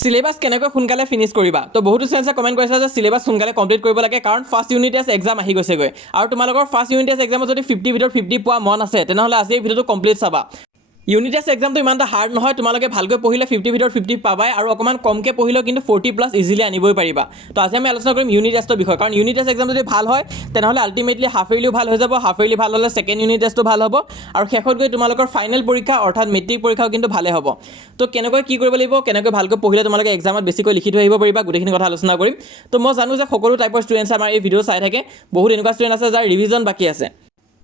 Syllabus কেনেকৈ সোনকালে finish কৰিবা তো বহুতো ষ্টুডেণ্টছে কমেণ্ট কৰিছে যে সিলেবাস সোনকালে কমপ্লিট কৰিব লাগে কাৰণ ফাৰ্ষ্ট ইউনিট টেষ্ট এক্সাম আহি গৈছেগৈ আৰু তোমালোকৰ ফাৰ্ষ্ট ইউনিট টেষ্ট এক্সামত যদি 50 ভিতৰত 50 পোৱা মন আছে তেনেহ'লে আজি এই ভিডিঅ'টো কমপ্লিট চাবা ইউনিট টেষ্ট এক্সামটো ইমান এটা হাৰ্ড নহয় তোমালোকে ভালকৈ পঢ়িলে 50 ভিতৰত 50 পাবাই আৰু অকমান কমকৈ পঢ়িলেও কিন্তু 40+ ইজিলি আনিবই পাৰিবা তো আজি আমি আলোচনা কৰিম ইউনিট টেষ্টৰ বিষয়ে কাৰণ ইউনিট টেষ্ট এক্সাম যদি ভাল হয় তেনেহ'লে আল্টিমেটলি হাফ ইয়াৰলিও ভাল হৈ যাব হাফ ইয়াৰলি ভাল হ'লে ছেকেণ্ড ইউনিট টেষ্টটো ভাল হ'ব আৰু শেষত গৈ তোমালোকৰ ফাইনেল পৰীক্ষা অৰ্থাৎ মেট্ৰিক পৰীক্ষাও কিন্তু ভালে হ'ব তো কেনেকৈ কি কৰিব লাগিব কেনেকৈ ভালকৈ পঢ়িলে তোমালোকে এক্সামত বেছিকৈ লিখি থৈ আহিব পাৰিবা গোটেইখিনি কথা আলোচনা কৰিম তো মই জানো যে সকলো টাইপৰ ষ্টুডেণ্টছে আমাৰ এই ভিডিঅ' চাই থাকে বহুত এনেকুৱা ষ্টুডেণ্ট আছে যাৰ ৰিভিজন বাকী আছে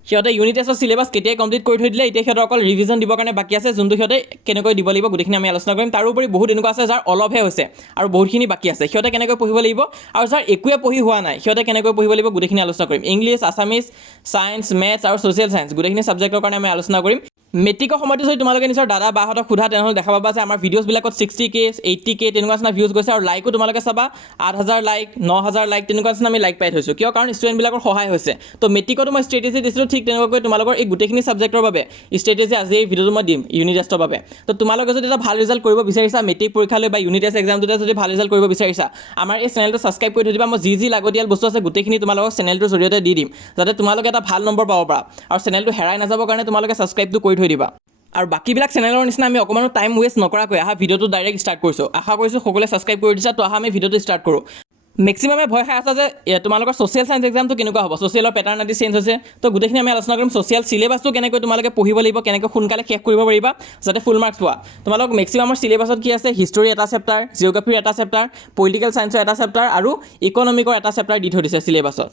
সিহঁতে ইউনিট টেষ্টৰ সিলেবাস কেতিয়াই কমপ্লিট কৰি থৈ দিলে এতিয়া সিহঁতৰ অকল ৰিভিজন দিবৰ কাৰণে বাকী আছে যোনটো সিহঁতে কেনেকৈ দিব লাগিব গোটেইখিনি আমি আলোচনা কৰিম তাৰোপৰি বহুত এনেকুৱা আছে যাৰ অলপহে হৈছে আৰু বহুতখিনি বাকী আছে সিহঁতে কেনেকৈ পঢ়িব লাগিব আৰু যাৰ একোৱে পঢ়ি হোৱা নাই সিহঁতে কেনেকৈ পঢ়িব লাগিব গোটেইখিনি আলোচনা কৰিম ইংলিছ আছামিজ ছায়েন্স মেথছ আৰু ছ'চিয়েল ছায়েন্স গোটেইখিনি ছাবজেক্টৰ কাৰণে আমি আলোচনা কৰিম মেট্ৰিকৰ সময়তো যদি তোমালোকে নিজৰ দাদা বাহঁতক সোধা তেনেহ'লে দেখা পাবা যে আমাৰ ভিডিঅ'ছবিলাকত 60K 80K তেনেকুৱা নিচিনা ভিউজ গৈছে আৰু লাইকো তোমালোকে চাবা 8,000 লাইক 9,000 লাইক তেনেকুৱা নিচিনা আমি লাইক পাই থৈছোঁ কিয় কাৰণ ষ্টুডেণ্টবিলাকৰ সহায় হৈছে তো মেট্ৰিকতো মই ষ্ট্ৰেটেজি দিছিলোঁ ঠিক তেনেকুৱাকৈ তোমালোকৰ এই গোটেইখিনি ছাবজেক্টৰ বাবে ষ্ট্ৰেটেজি আজি এই ভিডিঅ'টো মই দিম ইউনিট টেষ্টৰ বাবে তো তোমালোকে যদি এটা ভাল ৰিজাল্ট কৰিব বিচাৰিছা মেট্ৰিক পৰীক্ষালৈ বা ইউনিট টেষ্ট এক্সামটোতে যদি ভাল ৰিজাল্ট কৰিব বিচাৰিছা আমাৰ এই চেনেলটো ছাবস্ক্ৰাইব কৰি থৈ দিবা মই যি লাগতিয়াল বস্তু আছে গোটেইখিনি তোমালোকক চেনেলটোৰ জৰিয়তে দি দিম যাতে তোমালোকে এটা ভাল নম্বৰ পাব পাৰা আৰু চেনেলটো হেৰাই নাযাবৰ কাৰণে তোমালোকে ছাবস্ক্ৰাইবটো কৰি থৈ দিবা আৰু বাকীবিলাক চেনেলৰ নিচিনা আমি অকণমানো টাইম ৱেষ্ট নকৰাকৈ আহা ভিডিঅ'টো ডাইৰেক্ট ষ্টাৰ্ট কৰিছোঁ আশা কৰিছোঁ সকলোৱে ছাবস্ক্ৰাইব কৰি দিছা তো আহা আমি ভিডিঅ'টো ষ্টাৰ্ট কৰোঁ মেক্সিমামে ভয় খাই আছে যে তোমালোকৰ ছ'চিয়েল ছায়েন্স এক্সামটো কেনেকুৱা হ'ব ছ'চিয়েলৰ পেটাৰ্ণ আদি চেঞ্জ হৈছে তো গোটেইখিনি আমি আলোচনা কৰিম ছ'চিয়েল চিলেবাছটো কেনেকৈ তোমালোকে পঢ়িব লাগিব কেনেকৈ সোনকালে শেষ কৰিব পাৰিবা যাতে ফুল মাৰ্কছ পোৱা তোমালোক মেক্সিমামৰ চিলেবাছত কি আছে হিষ্টৰী এটা চেপ্টাৰ জিঅ'গ্ৰাফীৰ এটা চেপ্টাৰ পলিটিকেল ছায়েন্সৰ এটা চেপ্টাৰ আৰু ইকনমিকৰ এটা চেপ্টাৰ দি থৈ দিছে চিলেবাছত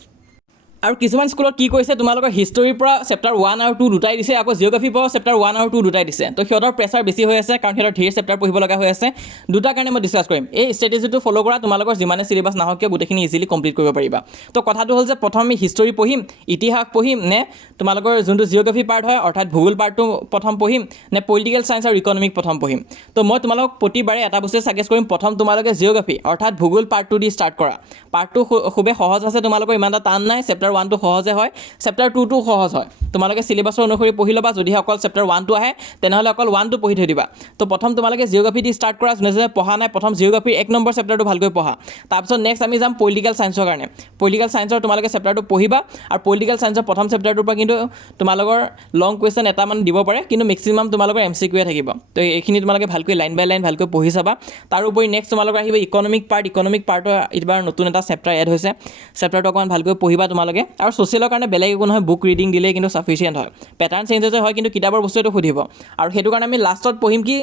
আৰু কিছুমান স্কুলত কি কৰিছে তোমালোকৰ হিষ্টৰীৰ পৰা চেপ্টাৰ 1 আৰু 2 দুটাই দিছে আকৌ জিঅ'গ্ৰাফীৰ পৰা চেপ্টাৰ 1 আৰু 2 দুটাই দিছে তো সিহঁতৰ প্ৰেছাৰ বেছি হৈ আছে কাৰণ সিহঁতৰ ধেৰ চেপ্টাৰ পঢ়িব লগা হৈ আছে দুটা কাৰণে মই ডিছকাছ কৰিম এই ষ্ট্ৰেটেজিটো ফ'ল' কৰা তোমালোকৰ যিমানে চিলেবাছ নাহক কিয় গোটেইখিনি ইজিলি কমপ্লিট কৰিব পাৰিবা তো কথাটো হ'ল যে প্ৰথম আমি হিষ্টৰী পঢ়িম ইতিহাস পঢ়িম নে তোমালোকৰ যোনটো জিঅ'গ্ৰাফী পাৰ্ট হয় অৰ্থাৎ ভূগোল পাৰ্টটো প্ৰথম পঢ়িম নে পলিটিকেল ছায়েন্স আৰু ইকনমিক প্ৰথম পঢ়িম তো মই তোমালোকক প্ৰতিবাৰে এটা বস্তু ছাজেষ্ট কৰিম প্ৰথম তোমালোকে জিঅ'গ্ৰাফী অৰ্থাৎ ভূগোল পাৰ্টটো দি ষ্টাৰ্ট কৰা পাৰ্টটো খুবেই সহজ আছে তোমালোকৰ ইমান এটা টান নাই চেপ্টাৰ 1টো সহজে হয় চেপ্টাৰ 2টো সহজ হয় তোমালোকে চিলেবাছৰ অনুসৰি পঢ়ি ল'বা যদিহে অকল চেপ্টাৰ 1টো আহে তেনেহ'লে অকল 1টো পঢ়ি থৈ দিবা তো প্ৰথম তোমালোকে জিঅ'গ্ৰাফী দি ষ্টাৰ্ট কৰা যোনে পঢ়া নাই প্ৰথম জিঅ'গ্ৰাফীৰ 1 নম্বৰ চেপ্টাৰটো ভালকৈ পঢ়া তাৰপিছত নেক্সট আমি যাম পলিটিকেল ছায়েন্সৰ কাৰণে পলিটিকেল ছায়েন্সৰ তোমালোকে চেপ্টাৰটো পঢ়িবা আৰু পলিটিকেল ছায়েন্সৰ প্ৰথম চেপ্টাৰটোৰ পৰা কিন্তু তোমালোকৰ লং কুৱেশ্যন এটামান দিব পাৰে কিন্তু মেক্সিমাম তোমালোকৰ MCQ থাকিব তো এইখিনি তোমালোকে ভালকৈ লাইন বাই লাইন ভালকৈ পঢ়ি চাবা তাৰোপৰি নেক্সট তোমালোকৰ আহিব ইকনমিক পাৰ্টৰ এইবাৰ নতুন এটা চেপ্টাৰ এড হৈছে চেপ্টাৰটো অকণমান ভালকৈ পঢ়িবা তোমালোকে আৰু ছ'চিয়েলৰ কাৰণে বেলেগ একো নহয় বুক ৰিডিং দিলেই কিন্তু ছাফিচিয়েণ্ট হয় পেটাৰ্ণ চেঞ্জেছ হয় কিন্তু কিতাপৰ বস্তুটো সুধিব আৰু সেইটো কাৰণে আমি লাষ্টত পঢ়িম কি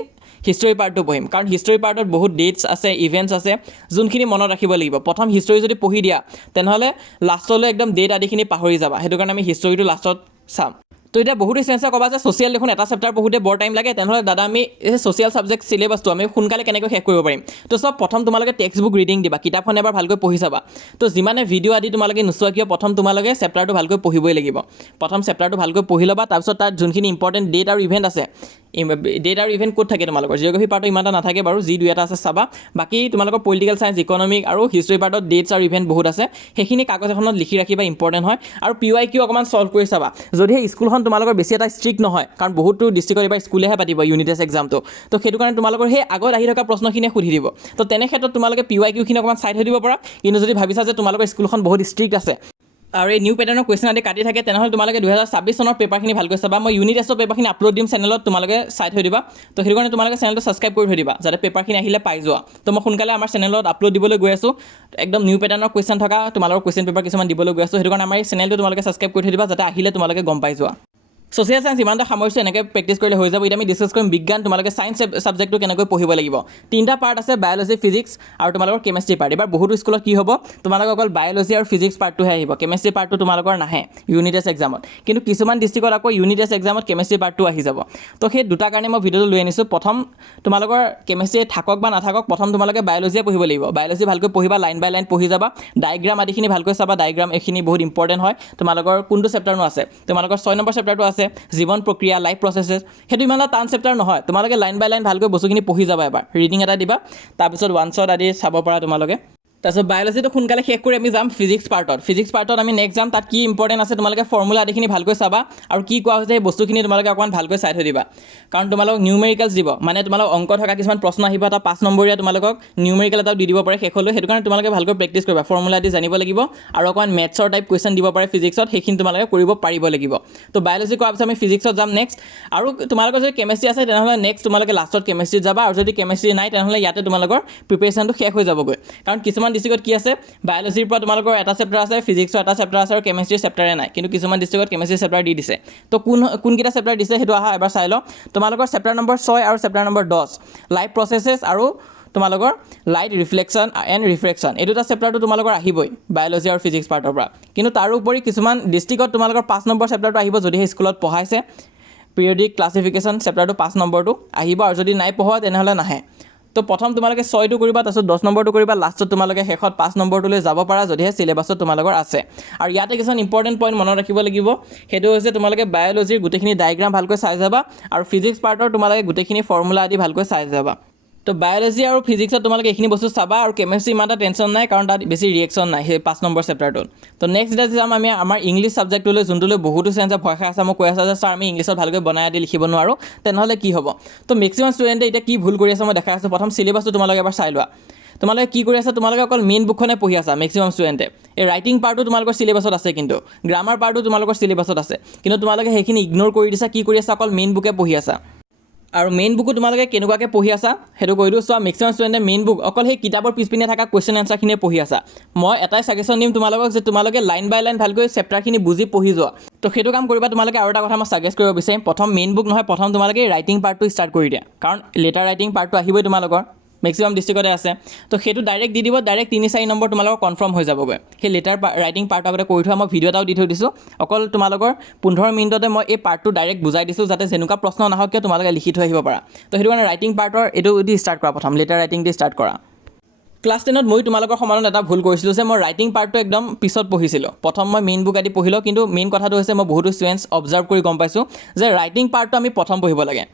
হিষ্টৰী পাৰ্টটো পঢ়িম কাৰণ হিষ্টৰী পাৰ্টত বহুত ডেটছ আছে ইভেণ্টছ আছে যোনখিনি মনত ৰাখিব লাগিব প্ৰথম হিষ্টৰী যদি পঢ়ি দিয়া তেনেহ'লে লাষ্টলৈ একদম ডেট আদিখিনি পাহৰি যাবা সেইটো কাৰণে আমি হিষ্টৰীটো লাষ্টত চাম তো এতিয়া বহুত ষ্টুডেণ্টছে ক'বা যে ছ'চিয়েল দেখোন এটা চেপ্টাৰ পঢ়োঁতে বৰ টাইম লাগে তেনেহ'লে দাদা আমি এই ছ'চিয়েল ছাবজেক্ট চিলেবাছটো আমি সোনকালে কেনেকৈ শেষ কৰিব পাৰিম তো চব প্ৰথম তোমালোকে টেক্সট বুক ৰিডিং দিবা কিতাপখন এবাৰ ভালকৈ পঢ়ি চাবা তো যিমানে ভিডিঅ' আদি তোমালোকে নোচোৱা কিয় প্ৰথম তোমালোকে চেপ্টাৰটো ভালকৈ পঢ়িবই লাগিব প্ৰথম চেপ্টাৰটো ভালকৈ পঢ়ি ল'বা তাৰপিছত তাত যোনখিনি ইম্পৰ্টেণ্ট ডেট আৰু ইভেণ্ট আছে ডেট আৰু ইভেণ্ট ক'ত থাকে তোমালোকৰ জিঅ'গ্ৰাফী পাৰ্টত ইমান এটা নাথাকে বাৰু যি দুই এটা আছে চাবা বাকী তোমালোকৰ পলিটিকেল ছায়েন্স ইকনমিক আৰু হিষ্টৰী পাৰ্টত ডেটছ আৰু ইভেণ্ট বহুত আছে সেইখিনি কাগজ এখনত লিখি ৰাখিবা ইম্পৰ্টেণ্ট হয় আৰু PYQ অকণমান ছল্ভ কৰি চাবা যদিহে স্কুলখন তোমালোকৰ বেছি এটা ষ্ট্ৰিক্ট নহয় কাৰণ বহুতো ডিষ্ট্ৰিক্টত এইবাৰ স্কুলেহে পাতিব ইউনিট টেষ্ট এক্সামটো তো সেইটো কাৰণে তোমালোকৰ সেই আগত আহি থকা প্ৰশ্নখিনিয়ে সুধি দিব তো তেনে ক্ষেত্ৰত তোমালোকে PYQখিনি অকণমান চাই থৈ দিব পাৰা কিন্তু যদি ভাবিছা যে তোমালোকৰ স্কুলখন বহুত ষ্ট্ৰিক্ট আছে আৰু এই নিউ পেটাৰ্ণৰ কুৱেশ্যন আদি কাটি থাকে তেনেহ'লে তোমালোকে 2026 চনৰ পেপাৰখিনি ভালকৈ চাবা মই ইউনিট টেষ্টৰ পেপাৰখিনি আপলোড দিম চেনেলত তোমালোকে চাই থৈ দিবা তো সেইটো কাৰণে তোমালোকে চেনেলটো ছাবস্ক্ৰাইব কৰি থৈ দিবা যাতে পেপাৰখিনি আহিলে পাই যোৱা তো মই সোনকালে আমাৰ চেনেলত আপলোড দিবলৈ গৈ আছোঁ একদম নিউ পেটাৰ্ণৰ কুৱেশ্যন থকা তোমালোকৰ কুৱেশ্যন পেপাৰ কিছুমান দিবলৈ গৈ আছোঁ সেইটো কাৰণে আমাৰ এই চেনেলটো তোমালোকে ছাবস্ক্ৰাইব কৰি থৈ দিবা যাতে আহিলে তোমালোকে গম পাই যোৱা ছ'চিয়েল ছায়েন্স ইমানটা সামৰিছোঁ এনেকৈ প্ৰেক্টিছ কৰিলে হৈ যাব এতিয়া আমি ডিছকাছ কৰিম বিজ্ঞান তোমালোকে ছায়েন্স ছাবজেক্টটো কেনেকৈ পঢ়িব লাগিব তিনিটা পাৰ্ট আছে বায়'লজি ফিজিক্স আৰু তোমালোকৰ কেমেষ্ট্ৰি পাৰ্ট এইবাৰ বহুতো স্কুলত কি হ'ব তোমালোকৰ অকল বায়'লজি আৰু ফিজিক্স পাৰ্টটোহে আহিব কেমেষ্ট্ৰি পাৰ্টটো তোমালোকৰ নাহে ইউনিট টেষ্ট এক্সামত কিন্তু কিছুমান ডিষ্ট্ৰিক্টত আকৌ ইউনিট টেষ্ট এক্সামত কেমেষ্ট্ৰি পাৰ্টটো আহি যাব তো সেই দুটা কাৰণে মই ভিডিঅ'টো লৈ আনিছোঁ প্ৰথম তোমালোকৰ কেমেষ্ট্ৰি থাকক বা নাথাকক প্ৰথম তোমালোকে বায়'লজিয়ে পঢ়িব লাগিব বায়'লজি ভালকৈ পঢ়িবা লাইন বাই লাইন পঢ়ি যাবা ডায়েগ্ৰাম আদিখিনি ভালকৈ চাবা ডায়েগ্ৰাম এইখিনি বহুত ইম্পৰ্টেণ্ট হয় তোমালোকৰ কোনটো চেপ্টাৰনো আছে তোমালোকৰ 6 নম্বৰ চেপ্টাৰটো আছে জীৱন প্ৰক্ৰিয়া লাইফ প্ৰচেছেছ সেইটো ইমান এটা টান চেপ্টাৰ নহয় তোমালোকে লাইন বাই লাইন ভালকৈ বস্তুখিনি পঢ়ি যাবা এবাৰ ৰিডিং এটা দিবা তাৰপিছত ওৱান শ্বট আদি চাব পৰা তোমালোকে তাৰপিছত বায়'লজিটো সোনকালে শেষ কৰি আমি যাম ফিজিক্স পাৰ্টত আমি নেক্সট যাম তাত কি ইম্পৰ্টেণ্ট আছে তোমালোকে ফৰ্মুলা আদিখিনি ভালকৈ চাবা আৰু কি কোৱা হৈছে সেই বস্তুখিনি তোমালোকে অকণমান ভালকৈ চাই থৈ দিবা কাৰণ তোমালোকক নিউমেৰিকেলছ দিব মানে তোমালোক অংক থকা কিছুমান প্ৰশ্ন আহিব এটা 5 নম্বৰীয়া তোমালোকক নিউমেৰিকেল এটাও দি দিব পাৰে শেষলৈ সেইটো কাৰণে তোমালোকে ভালকৈ প্ৰেক্টিছ কৰিবা ফৰ্মুলা আদি জানিব লাগিব আৰু অকণমান মেথছৰ টাইপ কুৱেশ্যন দিব পাৰে ফিজিক্সত সেইখিনি তোমালোকে কৰিব পাৰিব লাগিব তো বায়'লজি কৰাৰ পিছত আমি ফিজিক্সত যাম নেক্সট আৰু তোমালোকৰ যদি কেমেষ্ট্ৰি আছে তেনেহ'লে নেক্সট তোমালোকে লাষ্টত কেমেষ্ট্ৰিত যাবা আৰু যদি কেমেষ্ট্ৰি নাই তেনেহ'লে ইয়াতে তোমালোকৰ প্ৰিপেৰেশ্যনটো শেষ হৈ যাবগৈ কাৰণ কিছুমান ডিষ্ট্ৰিক্টত কি আছে বায়'লজিৰ পৰা তোমালোকৰ এটা চেপ্টাৰ আছে ফিজিক্সৰ এটা চেপ্টাৰ আছে আৰু কেমেষ্ট্ৰিৰ চেপ্টাৰে নাই কিন্তু কিছুমান ডিষ্ট্ৰিক্টত কেমেষ্ট্ৰি চেপ্টাৰ দি দিছে তো কোনকেইটা চেপ্টাৰ দিছে সেইটো আহা এবাৰ চাই লওঁ তোমালোকৰ চেপ্টাৰ নম্বৰ 6 আৰু চেপ্টাৰ নম্বৰ 10 লাইফ প্ৰচেছেছ আৰু তোমালোকৰ লাইট ৰিফ্লেকশ্যন এণ্ড ৰিফ্ৰেকশ্যন এই দুটা চেপ্টাৰটো তোমালোকৰ আহিবই বায়'লজি আৰু ফিজিক্স পাৰ্টৰ পৰা কিন্তু তাৰোপৰি কিছুমান ডিষ্ট্ৰিক্টত তোমালোকৰ 5 নম্বৰ চেপ্টাৰটো আহিব যদিহে স্কুলত পঢ়াইছে পিৰিয়ডিক ক্লাছিফিকেশ্যন চেপ্টাৰটো 5 নম্বৰটো আহিব আৰু যদি নাই পঢ়োৱা তেনেহ'লে নাহে তো প্ৰথম তোমালোকে 6টো কৰিবা তাৰপিছত 10 নম্বৰটো কৰিবা লাষ্টত তোমালোকে শেষত 5 নম্বৰটোলৈ যাব পাৰা যদিহে চিলেবাছত তোমালোকৰ আছে আৰু ইয়াতে কিছুমান ইম্পৰ্টেণ্ট পইণ্ট মনত ৰাখিব লাগিব সেইটো হৈছে তোমালোকে বায়'লজিৰ গোটেইখিনি ডায়েগ্ৰাম ভালকৈ চাই যাবা আৰু ফিজিক্স পাৰ্টৰ তোমালোকে গোটেইখিনি ফৰ্মুলা আদি ভালকৈ চাই যাবা তো বায়'লজি আৰু ফিজিক্সত তোমালোকে এইখিনি বস্তু চাবা আৰু কেমেষ্ট্ৰি ইমান এটা টেনশ্যন নাই কাৰণ তাত বেছি ৰিয়েকশ্যন নাই সেই 5 নম্বৰ চেপ্টাৰটোত তো নেক্সট এতিয়া যাম আমি আমাৰ ইংলিছ ছাবজেক্টটোলৈ যোনটোলৈ বহুতো চেঞ্চে ভয় খাই আছে মই কৈ আছোঁ যে ছাৰ আমি ইংলিছত ভালকৈ বনাই দি লিখিব নোৱাৰোঁ তেনেহ'লে কি হ'ব তো মেক্সিমাম ষ্টুডেণ্টে এতিয়া কি ভুল কৰি আছে মই দেখাই আছোঁ প্ৰথম চিলেবাছটো তোমালোকে এবাৰ চাই লোৱা তোমালোকে কি কৰি আছা তোমালোকে অকল মেইন বুকখনে পঢ়ি আছা মেক্সিমাম ষ্টুডেণ্টে এই ৰাইটিং পাৰ্টটো তোমালোকৰ চিলেবাছত আছে কিন্তু গ্ৰামাৰ পাৰ্টটো তোমালোকৰ চিলেবাছত আছে কিন্তু তোমালোকে সেইখিনি ইগন'ৰ কৰি দিছা কি কৰি আছা অকল মেইন বুকে পঢ়ি আছা আৰু মেইন বুকো তোমালোকে কেনেকুৱাকৈ পঢ়ি আছা সেইটো কৈ দিওঁ চোৱা মেক্সিমাম ষ্টুডেণ্টে মেইন বুক অকল সেই কিতাপৰ পিছপিনে থকা কুৱেশ্যন এনচাৰখিনিয়ে পঢ়ি আছা মই এটাই ছাজেশ্যন দিম তোমালোকক যে তোমালোকে লাইন বাই লাইন ভালকৈ চেপ্টাৰখিনি বুজি পঢ়ি যোৱা তো সেইটো কাম কৰিবা তোমালোকে আৰু এটা কথা মই ছাজেষ্ট কৰিব বিচাৰিম প্ৰথম মেইন বুক নহয় প্ৰথম তোমালোকে ৰাইটিং পাৰ্টটো ষ্টাৰ্ট কৰি দিয়া কাৰণ লেটাৰ ৰাইটিং পাৰ্টটো আহিবই তোমালোকৰ মেক্সিমাম ডিষ্ট্ৰিক্টতে আছে তো সেইটো ডাইৰেক্ট দি দিব ডাইৰেক্ট 3-4 নম্বৰ তোমালোকৰ কনফাৰ্ম হৈ যাবগৈ সেই লেটাৰ ৰাইটিং পাৰ্ট আগতে কৰি থোৱা মই ভিডিঅ' এটাও দি থৈ দিছোঁ অকল তোমালোকৰ 15 মিনিটতে মই এই পাৰ্টটো ডাইৰেক্ট বুজাই দিছোঁ যাতে যেনেকুৱা প্ৰশ্ন নাহক কিয় তোমালোকে লিখি থৈ আহিব পাৰা তো সেইটো কাৰণে ৰাইটিং পাৰ্টৰ এইটো দি ষ্টাৰ্ট কৰা প্ৰথম লেটাৰ ৰাইটিং দি ষ্টাৰ্ট কৰা ক্লাছ 10ত মই তোমালোকৰ সমানত এটা ভুল কৰিছিলোঁ যে মই ৰাইটিং পাৰ্টটো একদম পিছত পঢ়িছিলোঁ প্ৰথম মই মেইন বুক আদি পঢ়িলোঁ কিন্তু মেইন কথাটো হৈছে মই বহুতো ষ্টুডেণ্টছ অবজাৰ্ভ কৰি গম পাইছোঁ যে ৰাইটিং পাৰ্টটো আমি প্ৰথম পঢ়িব লাগে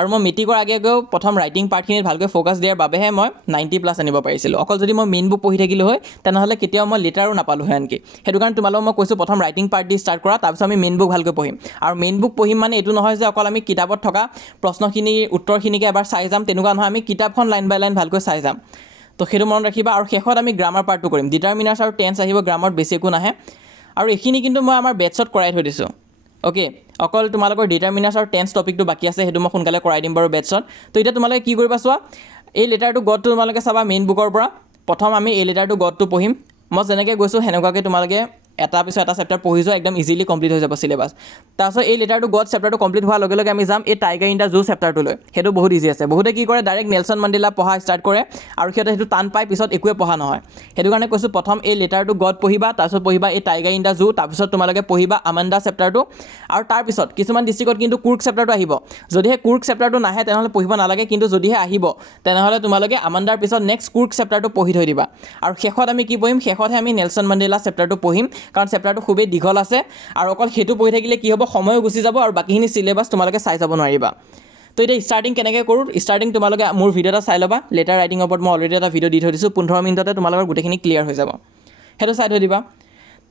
আৰু মই মেট্ৰিকৰ আগে আগেও প্ৰথম ৰাইটিং পাৰ্টখিনিত ভালকৈ ফ'কাছ দিয়াৰ বাবেহে মই 90+ আনিব পাৰিছিলোঁ অকল যদি মই মেইন বুক পঢ়ি থাকিলোঁ হয় তেনেহ'লে কেতিয়াও মই লেটাৰো নাপালোঁ হয় আনকি সেইটো কাৰণে তোমালোকক মই কৈছোঁ প্ৰথম ৰাইটিং পাৰ্ট দি ষ্টাৰ্ট কৰা তাৰপিছত আমি মেইন বুক ভালকৈ পঢ়িম আৰু মেইন বুক পঢ়িম মানে এইটো নহয় যে অকল আমি কিতাপত থকা প্ৰশ্নখিনিৰ উত্তৰখিনিকে এবাৰ চাই যাম তেনেকুৱা নহয় আমি কিতাপখন লাইন বাই লাইন ভালকৈ চাই যাম তো সেইটো মনত ৰাখিবা আৰু শেষত আমি গ্ৰামাৰ পাৰ্টটো কৰিম ডিটাৰমিনাৰ্ছ আৰু টেন্স আহিব গ্ৰামাৰত বেছি একো নাহে আৰু এইখিনি কিন্তু মই আমাৰ বেটছত কৰাই থৈ দিছোঁ অ'কে অকল তোমালোকৰ ডিটাৰমিনাৰ্ছ আৰু টেন্স টপিকটো বাকী আছে সেইটো মই সোনকালে কৰাই দিম বাৰু বেটছত তো এতিয়া তোমালোকে কি কৰিবা চোৱা এই লেটাৰটো গডটো তোমালোকে চাবা মেইন বুকৰ পৰা প্ৰথম আমি এই লেটাৰটো গডটো পঢ়িম মই যেনেকৈ গৈছোঁ সেনেকুৱাকৈ তোমালোকে এটা পিছত এটা চেপ্টাৰ পঢ়ি যোৱা একদম ইজিলি কমপ্লিট হৈ যাব চিলেবাছ তাৰপিছত এই লেটাৰটো গড চেপ্টাৰটো কমপ্লিট হোৱাৰ লগে লগে আমি যাম এই টাইগাৰ ইন দ্য জু চেপ্টাৰটোলৈ সেইটো বহুত ইজি আছে বহুতে কি কৰে ডাইৰেক্ট নেলছন মাণ্ডেলা পঢ়া ষ্টাৰ্ট কৰে আৰু সিহঁতে সেইটো টান পাই পিছত একোৱে পঢ়া নহয় সেইটো কাৰণে কৈছোঁ প্ৰথম এই লেটাৰটো গড পঢ়িবা তাৰপিছত পঢ়িবা এই টাইগাৰ ইন দ্য জু তাৰপিছত তোমালোকে পঢ়িবা আমাণ্ডা চেপ্টাৰটো আৰু তাৰপিছত কিছুমান ডিষ্ট্ৰিক্টত কিন্তু কুৰ্ক চেপ্টাৰটো আহিব যদিহে কুৰ্ক চেপ্টাৰটো নাহে তেনেহ'লে পঢ়িব নালাগে কিন্তু যদিহে আহিব তেনেহ'লে তোমালোকে আমাণ্ডাৰ পিছত নেক্সট কুৰ্ক চেপ্টাৰটো পঢ়ি থৈ দিবা আৰু শেষত আমি কি পঢ়িম শেষতহে আমি নেলছন মাণ্ডেলা চেপ্টাৰটো পঢ়িম কাৰণ চেপ্টাৰটো খুবেই দীঘল আছে আৰু অকল সেইটো পঢ়ি থাকিলে কি হ'ব সময়ো গুচি যাব আৰু বাকীখিনি চিলেবাছ তোমালোকে চাই যাব নোৱাৰিবা তো এতিয়া ষ্টাৰ্টিং কেনেকৈ কৰোঁ ষ্টাৰ্টিং তোমালোকে মোৰ ভিডিঅ' এটা চাই ল'বা লেটাৰ ৰাইটিঙৰ ওপৰত মই অলৰেডি এটা ভিডিঅ' দি থৈ দিছোঁ 15 মিনিটতে তোমালোকৰ গোটেইখিনি ক্লিয়াৰ হৈ যাব সেইটো চাই থৈ দিবা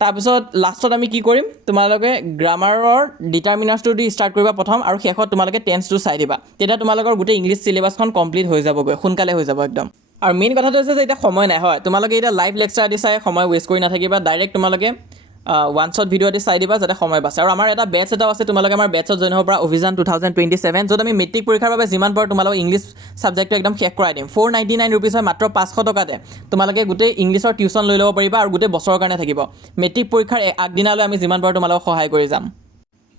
তাৰপিছত লাষ্টত আমি কি কৰিম তোমালোকে গ্ৰামাৰৰ ডিটাৰমিনাৰ্ছটো দি ষ্টাৰ্ট কৰিবা প্ৰথম আৰু শেষত তোমালোকে টেন্সটো চাই দিবা তেতিয়া তোমালোকৰ গোটেই ইংলিছ চিলেবাছখন কমপ্লিট হৈ যাবগৈ সোনকালে হৈ যাব একদম আৰু মেইন কথাটো হৈছে যে এতিয়া সময় নাই হয় তোমালোকে এতিয়া লাইভ লেকচাৰ দি চাই সময় ৱেষ্ট কৰি নাথাকিবা ডাইৰেক্ট তোমালোকে ওৱান শ্বট ভিডিঅ' দি চাই দিবা যাতে সময় বাছে আৰু আমাৰ এটা বেটছ এটাও আছে তোমালোকে আমাৰ বেটছত জইন হ'ব পৰা অভিযান 2027 য'ত আমি মেট্ৰিক পৰীক্ষাৰ বাবে যিমান পাৰোঁ তোমালোকক ইংলিছ ছাবজেক্টটো একদম শেষ কৰাই দিম 499 ৰুপিজ হয় মাত্ৰ 500 টকাতে তোমালোকে গোটেই ইংলিছৰ টিউশ্যন লৈ ল'ব পাৰিবা আৰু গোটেই বছৰৰ কাৰণে থাকিব মেট্ৰিক পৰীক্ষাৰ আগদিনালৈ আমি যিমান পাৰোঁ তোমালোকক সহায় কৰি যাম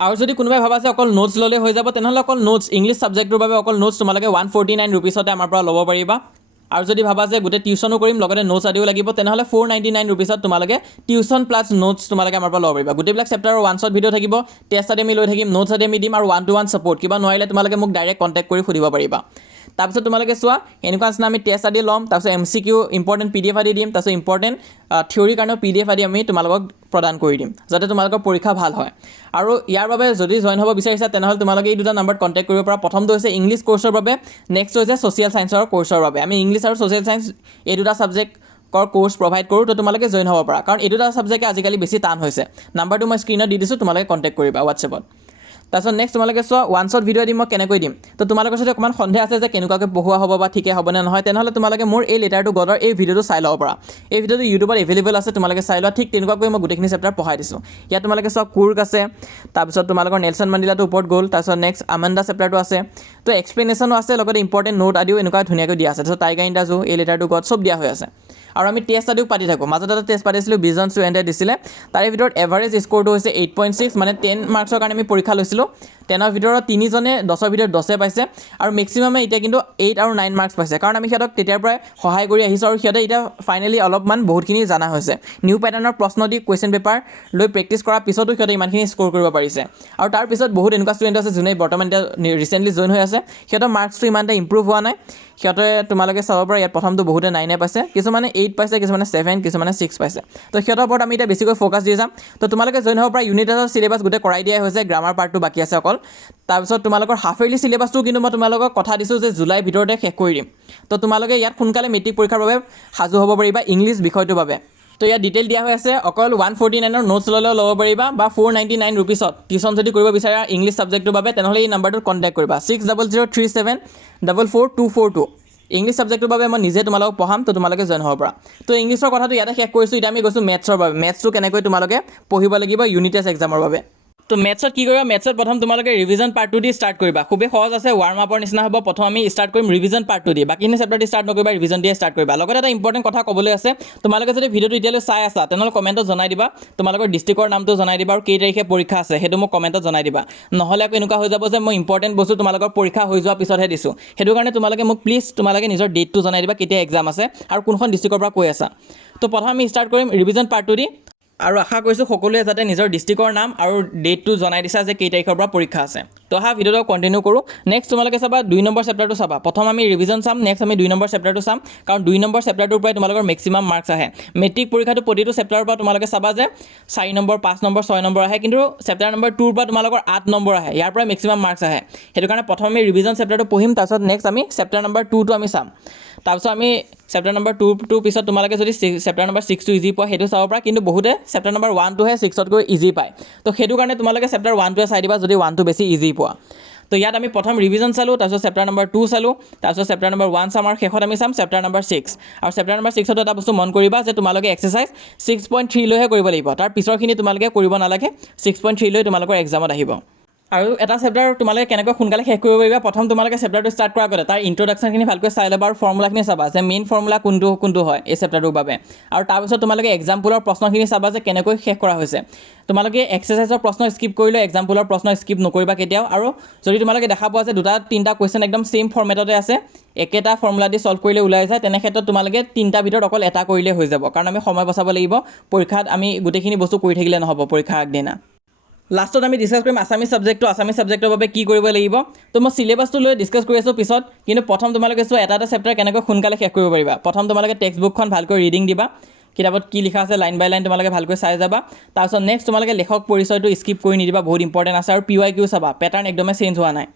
আৰু যদি কোনোবাই ভাবা যে অকল নোটছ ল'লে হৈ যাব তেনেহ'লে অকল নোটছ ইংলিছ ছাবজেক্টটোৰ বাবে অকল নোটছ তোমালোকে 149 ৰুপিজতে আমাৰ পৰা ল'ব পাৰিবা আৰু যদি ভাবা যে গোটেই টিউশ্যনো কৰিম লগতে নোটছ আদিও লাগিব তেনেহ'লে 499 ৰুপিজত তোমালোকে টিউশ্যন প্লাছ নোটছ তোমালোকে আমাৰ পৰা ল'ব পাৰিবা গোটেইবিলাক চেপ্টাৰৰ ওৱান শ্বট ভিডিঅ' থাকিব টেষ্ট আদি আমি লৈ থাকিম নোটছ আদি আমি দিম আৰু 1-to-1 ছাপৰ্ট কিবা নোৱাৰিলে তোমালোকে মোক ডাইৰেক্ট কণ্টেক্ট কৰি সুধিব পাৰিবা তাৰপিছত তোমালোকে চোৱা এনেকুৱা নিচিনা আমি টেষ্ট আদি ল'ম তাৰপিছত MCQ ইম্পৰ্টেণ্ট PDF আদি দিম তাৰপিছত ইম্পৰ্টেণ্ট থিয়ৰীৰ কাৰণেও PDF আদি আমি তোমালোকক প্ৰদান কৰি দিম যাতে তোমালোকৰ পৰীক্ষা ভাল হয় আৰু ইয়াৰ বাবে যদি জইন হ'ব বিচাৰিছা তেনেহ'লে তোমালোকে এই দুটা নাম্বাৰত কণ্টেক্ট কৰিব পৰা প্ৰথমটো হৈছে ইংলিছ কোৰ্চৰ বাবে নেক্সট হৈছে ছ'চিয়েল ছায়েন্সৰ কোৰ্চৰ বাবে আমি ইংলিছ আৰু ছ'চিয়েল ছায়েন্স এই দুটা ছাবজেক্ট কোৰ্ছ প্ৰভাইড কৰোঁ তো তোমালোকে জইন হ'ব পাৰা কাৰণ এই দুটা ছাবজেক্টে আজিকালি বেছি টান হৈছে নাম্বাৰটো মই স্ক্ৰীনত দি দিছোঁ তোমালোকে কণ্টেক্ট কৰিবা হোৱাটছএপত তাৰপিছত নেক্সট তোমালোকে চোৱা ওৱান শ্বট ভিডিঅ' দিম মই কেনেকৈ দিম তো তোমালোকৰ যদি অকণমান সন্দেহ আছে যে কেনেকুৱাকৈ পঢ়োৱা হ'ব বা ঠিকে হ'বনে নহয় তেনেহ'লে তোমালোকে মোৰ এই লেটাৰ টু গডৰ এই ভিডিঅ'টো চাই ল'ব পাৰা এই ভিডিঅ'টো ইউটিউবত এভেইলেবল আছে তোমালোকে চাই লোৱা ঠিক তেনেকুৱাকৈ মই গোটেইখিনি চেপ্টাৰ পঢ়াই দিছোঁ ইয়াত তোমালোকে চোৱা কুৰ্গ আছে তাৰপিছত তোমালোকৰ নেলছন মাণ্ডিলাটো ওপৰত গ'ল তাৰপিছত নেক্সট আমাণ্ডা চেপ্টাৰটো আছে তো এক্সপ্লেনেশ্যনো আছে লগতে ইম্পৰ্টেণ্ট নোট আদিও এনেকুৱা ধুনীয়াকৈ দিয়া আছে তাৰপিছত টাইগাৰ ইন দ্য জু এই লেটাৰ টু গড চব দিয়া হৈ আছে আৰু আমি টেষ্ট আদিও পাতি থাকোঁ মাজত এটা টেষ্ট পাতিছিলোঁ বিজন ষ্টুডেণ্টে দিছিলে তাৰে ভিতৰত এভাৰেজ স্ক'ৰটো হৈছে 8.6 মানে 10 মাৰ্কছৰ কাৰণে আমি পৰীক্ষা লৈছিলোঁ 10ৰ ভিতৰত 3জনে 10ৰ ভিতৰত 10 পাইছে আৰু মেক্সিমামে এতিয়া কিন্তু 8 আৰু 9 মাৰ্কছ পাইছে কাৰণ আমি সিহঁতক তেতিয়াৰ পৰাই সহায় কৰি আহিছোঁ আৰু সিহঁতে এতিয়া ফাইনেলি অলপমান বহুতখিনি জানা হৈছে নিউ পেটাৰ্ণৰ প্ৰশ্ন দি কুৱেশ্যন পেপাৰ লৈ প্ৰেক্টিছ কৰাৰ পিছতো সিহঁতে ইমানখিনি স্ক'ৰ কৰিব পাৰিছে আৰু তাৰ পিছত বহুত এনেকুৱা ষ্টুডেণ্ট আছে যোনে বৰ্তমান এতিয়া ৰিচেণ্টলি জইন হৈ আছে সিহঁতৰ মাৰ্কছটো ইমান এটা ইম্প্ৰুভ হোৱা নাই সিহঁতে তোমালোকে চাব পৰা ইয়াত প্ৰথমটো বহুতে 9 পাইছে কিছুমানে 8 পাইছে কিছুমানে 7 কিছুমানে 6 পাইছে তো সিহঁতৰ ওপৰত আমি এতিয়া বেছিকৈ ফ'কাছ দি যাম তো তোমালোকে জইন হ'ব পৰা ইউনিট টেষ্টৰ চিলেবাছ গোটেই কৰাই দিয়া হৈছে গ্ৰামাৰ পাৰ্টটো বাকী আছে অকল তাৰপিছত তোমালোকৰ হাফ ইয়াৰলি চিলেবাছটো কিন্তু মই তোমালোকক কথা দিছোঁ যে জুলাইৰ ভিতৰতে শেষ কৰি দিম তো তোমালোকে ইয়াত সোনকালে মেট্ৰিক পৰীক্ষাৰ বাবে সাজু হ'ব পাৰিবা ইংলিছ বিষয়টোৰ বাবে তো ইয়াত ডিটেইল দিয়া হৈ আছে অকল 149ৰ নোটছ ল'লেও ল'ব পাৰিবা বা 499 ৰুপিছত টিউশ্যন যদি কৰিব বিচাৰা ইংলিছ ছাবজেক্টটোৰ বাবে তেনেহ'লে এই নাম্বাৰটোত কণ্টেক্ট কৰিবা 6003744242 ইংলিছ ছাবজেক্টটোৰ বাবে মই নিজে তোমালোকক পঢ়াম তো তোমালোকে জইন হ'ব পৰা তো ইংলিছৰ কথাটো ইয়াতে শেষ কৰিছোঁ এতিয়া আমি গৈছোঁ মেথছৰ বাবে মেথছটো কেনেকৈ তোমালোকে পঢ়িব লাগিব ইউনিট টেষ্ট এক্সামৰ বাবে তো মেথছত কি কৰিবা মেথছত প্ৰথম তোমালোকে ৰিভিজন পাৰ্টটো দি ষ্টাৰ্ট কৰিবা খুবেই সহজ আছে ৱাৰ্ম আপৰ নিচিনা হ'ব প্ৰথম আমি ষ্টাৰ্ট কৰিম ৰিভিজন পাৰ্টটো দি বাকীখিনি চেপ্টাৰ দি ষ্টাৰ্ট নকৰিবা ৰিভিজন দিয়ে ষ্টাৰ্ট কৰিবা লগতে এটা ইম্পৰ্টেণ্ট কথা ক'বলৈ আছে তোমালোকে যদি ভিডিঅ'টো এতিয়ালৈ চাই আছা তেনেহ'লে কমেণ্টত জনাই দিবা তোমালোকৰ ডিষ্ট্ৰিক্টৰ নামটো জনাই দিবা আৰু কেই তাৰিখে পৰীক্ষা আছে সেইটো মোক কমেণ্টত জনাই দিবা নহ'লে আকৌ এনেকুৱা হৈ যাব যে মই ইম্পৰ্টেণ্ট বস্তু তোমালোকৰ পৰীক্ষা হৈ যোৱাৰ পিছতহে দিছোঁ সেইটো কাৰণে তোমালোকে মোক প্লিজ তোমালোকে নিজৰ ডেটটো জনাই দিবা কেতিয়া এক্সাম আছে আৰু কোনখন ডিষ্ট্ৰিক্টৰ পৰা কৈ আছা তো প্ৰথম আমি ষ্টাৰ্ট কৰিম ৰিভিজন পাৰ্টটো দি আৰু আশা কৰিছোঁ সকলোৱে যাতে নিজৰ ডিষ্ট্ৰিক্টৰ নাম আৰু ডেটটো জনাই দিছা যে কেই তাৰিখৰ পৰা পৰীক্ষা আছে তো অহা ভিডিঅ'টো কণ্টিনিউ কৰোঁ নেক্সট তোমালোকে চাবা 2 নম্বৰ চেপ্টাৰটো চাবা প্ৰথম আমি ৰিভিজন চাম নেক্সট আমি 2 নম্বৰ চেপ্টাৰটো চাম কাৰণ 2 নম্বৰ চেপ্টাৰটোৰ পৰাই তোমালোকৰ মেক্সিমাম মাৰ্কছ আহে মেট্ৰিক পৰীক্ষাটো প্ৰতিটো চেপ্টাৰৰ পৰা তোমালোকে চাবা যে 4 নম্বৰ 5 নম্বৰ 6 নম্বৰ আহে কিন্তু চেপ্টাৰ নম্বৰ 2ৰ পৰা তোমালোকৰ 8 নম্বৰ আহে ইয়াৰ পৰা মেক্সিমাম মাৰ্কছ আহে সেইটো কাৰণে প্ৰথম আমি ৰিভিজন চেপ্টাৰটো পঢ়িম তাৰপিছত নেক্সট আমি চেপ্টাৰ নম্বৰ 2টো আমি চাম তাৰপিছত আমি চেপ্টাৰ নম্বৰ 2টোৰ পিছত তোমালোকে যদি চেপ্টাৰ নম্বৰ 6টো ইজি পোৱা সেইটো চাব পৰা কিন্তু বহুতে চেপ্টাৰ নম্বৰ 1টোহে 6তকৈ ইজি পায় তো সেইটো কাৰণে তোমালোকে চেপ্টাৰ 1টোৱে চাই দিবা যদি 1টো বেছি ইজি পোৱা তো ইয়াত আমি প্ৰথম ৰিভিজন চালোঁ তাৰপিছত চেপ্টাৰ নম্বৰ 2 চালোঁ তাৰপিছত চেপ্টাৰ নম্বৰ 1 চাম আৰু শেষত আমি চাম চেপ্টাৰ নম্বৰ 6 আৰু চেপ্টাৰ নম্বৰ 6ত এটা বস্তু মন কৰিবা যে তোমালোকে এক্সাৰচাইজ 6.3 লৈহে কৰিব লাগিব তাৰ পিছৰখিনি তোমালোকে কৰিব নালাগে 6.3 লৈ তোমালোকৰ এক্সামত আহিব আৰু এটা চেপ্টাৰ তোমালোকে কেনেকৈ সোনকালে শেষ কৰিব পাৰিবা প্ৰথম তোমালোকে চেপ্টাৰটো ষ্টাৰ্ট কৰাৰ আগতে তাৰ ইন্ট্ৰডাকশ্যনখিনি ভালকৈ চাই ল'বা আৰু ফৰ্মুলাখিনি চাবা যে মেইন ফৰ্মুলা কোনটো হয় এই চেপ্টাৰটোৰ বাবে আৰু তাৰপিছত তোমালোকে এক্সাম্পলৰ প্ৰশ্নখিনি চাবা যে কেনেকৈ শেষ কৰা হৈছে তোমালোকে এক্সাৰচাইজৰ প্ৰশ্ন স্কিপ কৰিলে এক্সাম্পলৰ প্ৰশ্ন স্কিপ নকৰিবা কেতিয়াও আৰু যদি তোমালোকে দেখা পোৱা যে 2-3টা কুৱেশ্যন একদম ছেইম ফৰ্মেটতে আছে একেটা ফৰ্মুলা দি ছল্ভ কৰিলে ওলাই যায় তেনে ক্ষেত্ৰত তোমালোকে 3টা ভিতৰত অকল এটা কৰিলে হৈ যাব কাৰণ আমি সময় বচাব লাগিব পৰীক্ষাত আমি গোটেইখিনি বস্তু কৰি থাকিলে নহ'ব পৰীক্ষাৰ আগদিনা লাষ্টত আমি ডিছকাছ কৰিম আছামিজ ছাবজেক্টৰ বাবে কি কৰিব লাগিব তো মই চিলেবাছটো লৈ ডিছকাছ কৰি আছোঁ পিছত কিন্তু প্ৰথম তোমালোকে চোৱা এটা চেপ্টাৰ কেনেকৈ সোনকালে শেষ কৰিব পাৰিবা প্ৰথম তোমালোকে টেক্সট বুকখন ভালকৈ ৰিডিং দিবা কিতাপত কি লিখা আছে লাইন বাই লাইন তোমালোকে ভালকৈ চাই যাবা তাৰপিছত নেক্সট তোমালোকে লেখক পৰিচয়টো স্কিপ কৰি নিদিবা বহুত ইম্পৰ্টেণ্ট আছে আৰু PYQ চাবা পেটাৰ্ণ একদমেই চেঞ্জ হোৱা নাই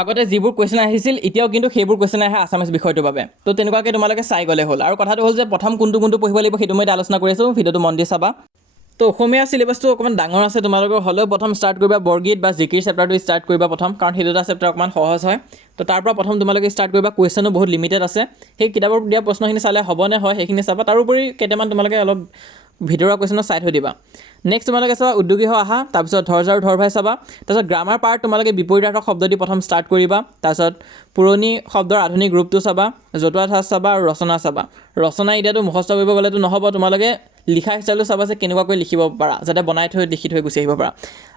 আগতে যিবোৰ কুৱেশ্যন আহিছিল এতিয়াও কিন্তু সেইবোৰ কুৱেশ্যন আহে আছামিজ বিষয়টোৰ বাবে তো তেনেকুৱাকৈ তোমালোকে চাই গ'লে হ'ল আৰু কথাটো হ'ল যে প্ৰথম কোনটো পঢ়িব লাগিব সেইটো মই এতিয়া আলোচনা কৰি আছোঁ ভিডিঅ'টো মন দি চাবা তো অসমীয়া চিলেবাছটো অকণমান ডাঙৰ আছে তোমালোকৰ হ'লেও প্ৰথম ষ্টাৰ্ট কৰিবা বৰগীত বা জিকিৰ চেপ্টাৰটো ষ্টাৰ্ট কৰিবা প্ৰথম কাৰণ সেই দুটা চেপ্টাৰ অকণমান সহজ হয় তো তাৰ পৰা প্ৰথম তোমালোকে ষ্টাৰ্ট কৰিবা কুৱেশ্যনো বহুত লিমিটেড আছে সেই কিতাপৰ দিয়া প্ৰশ্নখিনি চালে হ'বনে হয় সেইখিনি চাবা তাৰোপৰি কেইটামান তোমালোকে অলপ ভিতৰুৱা কুৱেশ্যনো চাই থৈ দিবা নেক্সট তোমালোকে চাবা উদ্যোগী হৈ আহা তাৰপিছত ধৰ্জ আৰু ধৰ্ভাই চাবা তাৰপিছত গ্ৰামাৰ পাৰ্ট তোমালোকে বিপৰীতাৰ্থক শব্দ দি প্ৰথম ষ্টাৰ্ট কৰিবা তাৰপিছত পুৰণি শব্দৰ আধুনিক ৰূপটো চাবা জতুৱা ঠাঁচ চাবা আৰু ৰচনা চাবা ৰচনা এতিয়াতো মুখস্থ কৰিব গ'লেতো নহ'ব তোমালোকে লিখা ষ্টাইলটো চাবা যে কেনেকুৱাকৈ লিখিব পাৰা যাতে বনাই থৈ লিখি থৈ গুচি আহিব পাৰা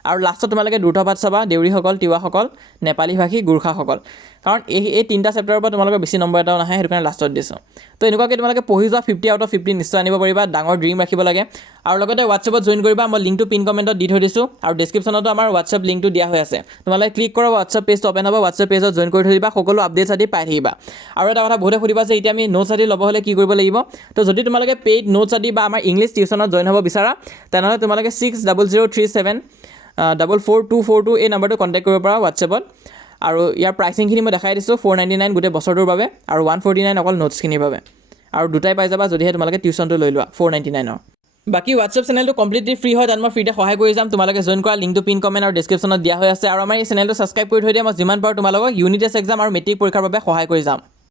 আৰু লাষ্টত তোমালোকে দ্ৰুতপাঠ চাবা দেউৰীসকল তিৱাসকল নেপালী ভাষী গোৰ্খাসকল কাৰণ এই 3টা চেপ্টাৰৰ পৰা তোমালোকৰ বেছি নম্বৰ এটাও নাহে সেইটো কাৰণে লাষ্টত দিছোঁ তো এনেকুৱাকৈ তোমালোকে পঢ়ি যোৱা 50 আউট অফ 50 নিশ্চয় আনিব পাৰিবা ডাঙৰ ড্ৰিম ৰাখিব লাগে আৰু লগতে হোৱাটছএপত জইন কৰিবা মই লিংকটো পিন কমেণ্টত দি থৈ দিছোঁ আৰু ডেছক্ৰিপশ্যনতো আমাৰ হোৱাটছএপ লিংকটো দিয়া হৈ আছে তোমালোকে ক্লিক কৰা হোৱাটছএপ পেজটো অ'পেন হ'ব হোৱাটছএপ পেজত জইন কৰি থৈ দিবা সকলো আপডেটছ আদি পাই থাকিবা আৰু এটা কথা বহুতে সুধিবা যে এতিয়া আমি নোটছ আদি ল'ব হ'লে কি কৰিব লাগিব তো যদি তোমালোকে পেইড নোটছ আদি বা আমাৰ ইংলিছ টিউশ্যনত জইন হ'ব বিচাৰা তেনেহ'লে তোমালোকে 6003744242 এই নাম্বাৰটো কণ্টেক্ট কৰিব পাৰা হোৱাটছএপত আৰু ইয়াৰ প্ৰাইচিংখিনি মই দেখাই দিছোঁ 499 গোটেই বছৰটোৰ বাবে আৰু 149 অকল নোটছখিনিৰ বাবে আৰু দুটাই পাই যাবা যদিহে তোমালোকে টিউশ্যনটো লৈ লোৱা 499ৰ। বাকী হোৱাটছএপ চেনেলটো কমপ্লিটলি ফ্ৰী হয়, তাত মই ফ্ৰীতে সহায় কৰি যাম। তোমালোকে জইন কৰা লিংকটো পিন কমেণ্ট আৰু ডিছক্ৰিপশ্যনত দিয়া হৈ আছে। আৰু আমাৰ এই চেনেলটো ছাবস্ক্ৰাইব কৰি থৈ দিয়া, মই যিমান পাৰোঁ তোমালোকক ইউনিট টেষ্ট এক্সাম আৰু মেট্ৰিক পৰীক্ষাৰ বাবে সহায় কৰি যাম।